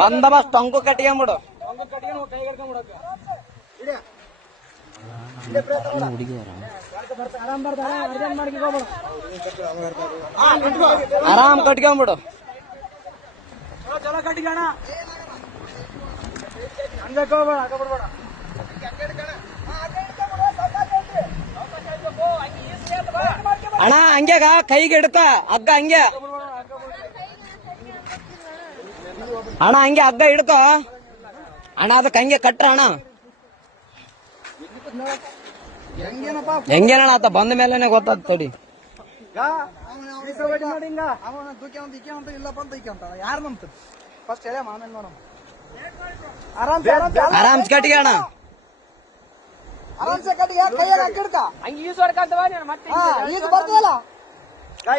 ಬಂದೋಬಸ್ತ್ ಟೊಂಕು ಕಟ್ಕೊಂಬಿಡು. ಆರಾಮ್ ಕಟ್ಕೊಂಬಿಡು. ಅಣ್ಣ ಹಂಗ್ಯಾಗ ಕೈಗೆ ಇಡ್ತಾ ಹಗ್ಗ ಹಂಗೆ ಅಣ್ಣ, ಹಂಗೆ ಹಗ್ಗ ಇಡ್ತ ಅಣ್ಣ, ಅದಕ್ಕೆ ಹಂಗೆ ಕಟ್ರ ಅಣ್ಣ. ಹೆಂಗೇನಣ್ಣ ಆತ ಬಂದ ಮೇಲೆನೆ ಗೊತ್ತಾದ್ ತಡಿ. ಆರಾಮ್ ಕಟ್ಟಿಗೆ ಅಣ್ಣ.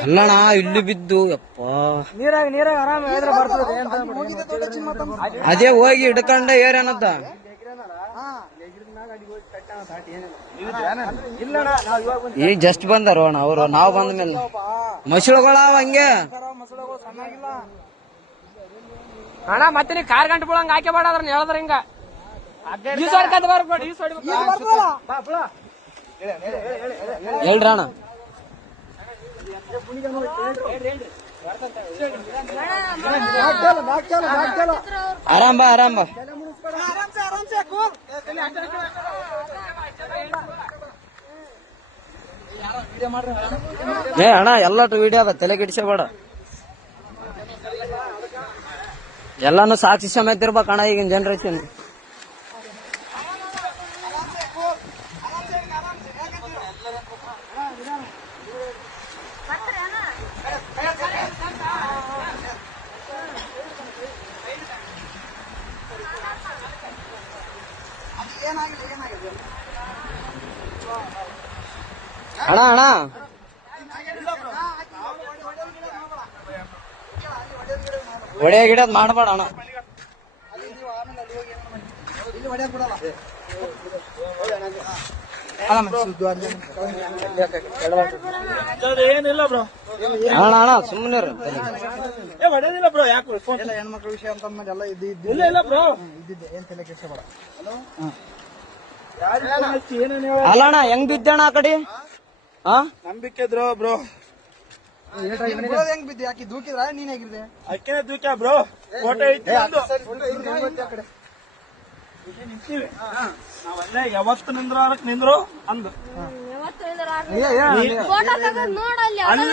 ಅಲ್ಲಣ್ಣ ಇಲ್ಲಿ ಬಿದ್ದು ಯಪ್ಪ ನೀರಾಗ ಆರಾಮ ಅದೇ ಹೋಗಿ ಹಿಡ್ಕೊಂಡ ಏರೇನಂತ. ಈಗ ಜಸ್ಟ್ ಬಂದಾರ ಅಣ್ಣ ಅವರು, ನಾವ್ ಬಂದ ಮೇಲೆ ಮಸಳುಗಳಾವ ಹಂಗೆ ಅಣ್ಣ. ಮತ್ತೆ ನೀ ಕಾರ್ ಗಂಟೆ ಬಿಡಂಗ ಹಾಕಿ ಬಾಡ್ರ ಹೇಳಿದ್ರ ಹಿಂಗ ಹೇಳ್ರಿ ಅಣ್ಣ. ಆರಾಮ್ ಬಾ, ಆರಾಮ್ ಬಾ. ಏ ಅಣ್ಣ ಎಲ್ಲಟು ವಿಡಿಯೋ ಅದ, ತಲೆ ಕೆಡಿಸಬೇಡ. ಎಲ್ಲಾನು ಸಾಕ್ಷಿ ಸಮೇತ ಇರ್ಬೇಕಣ್ಣ ಈಗಿನ ಜನರೇಷನ್. ಅಣ್ಣ ಅಣ್ಣ ಒಡೆಯ ಗಿಡದ್ ಮಾಡಬೇಡ ಅಣ್ಣ. ಏನಿಲ್ಲ ಬ್ರೋ, ಅಣ್ಣ ಅಣ್ಣ ಸುಮ್ಮನೆ ಹೊಡೆದಿಲ್ಲ ಬ್ರೋ. ಯಾಕೆ ಹೆಣ್ಮಕ್ಳ ವಿಷಯ ಅಂತಂದ್ಮೇಲೆ ಇಲ್ಲ ಬ್ರೋ, ಇದ್ದಿದ್ದೆ ಏನ್ ತಲೆ ಕೆಡಿಸಬೇಡ. ಅಲ್ಲ ಅಣ್ಣ ಹೆಂಗ್ ಬಿದ್ದಣ್ಣ ಆ ಕಡೆ? ನಂಬಿಕೆ ಇದ್ರು ಬ್ರೋ. ಹೆಂಗ್ ಬಿದ್ದೆ? ಯಾಕೆ ದೂಕಿದ್ರ ನೀನ್ ಹೇಗಿದ್ದೆ? ಅಕ್ಕಿನ ದೂಕ್ಯ ಬ್ರೋ. ಫೋಟೋ ಐತಿ ನಾವಲ್ಲೇ ಯಾವತ್ತು ನಿಂದ್ರು ಅಂದು ಅಲ್ಲ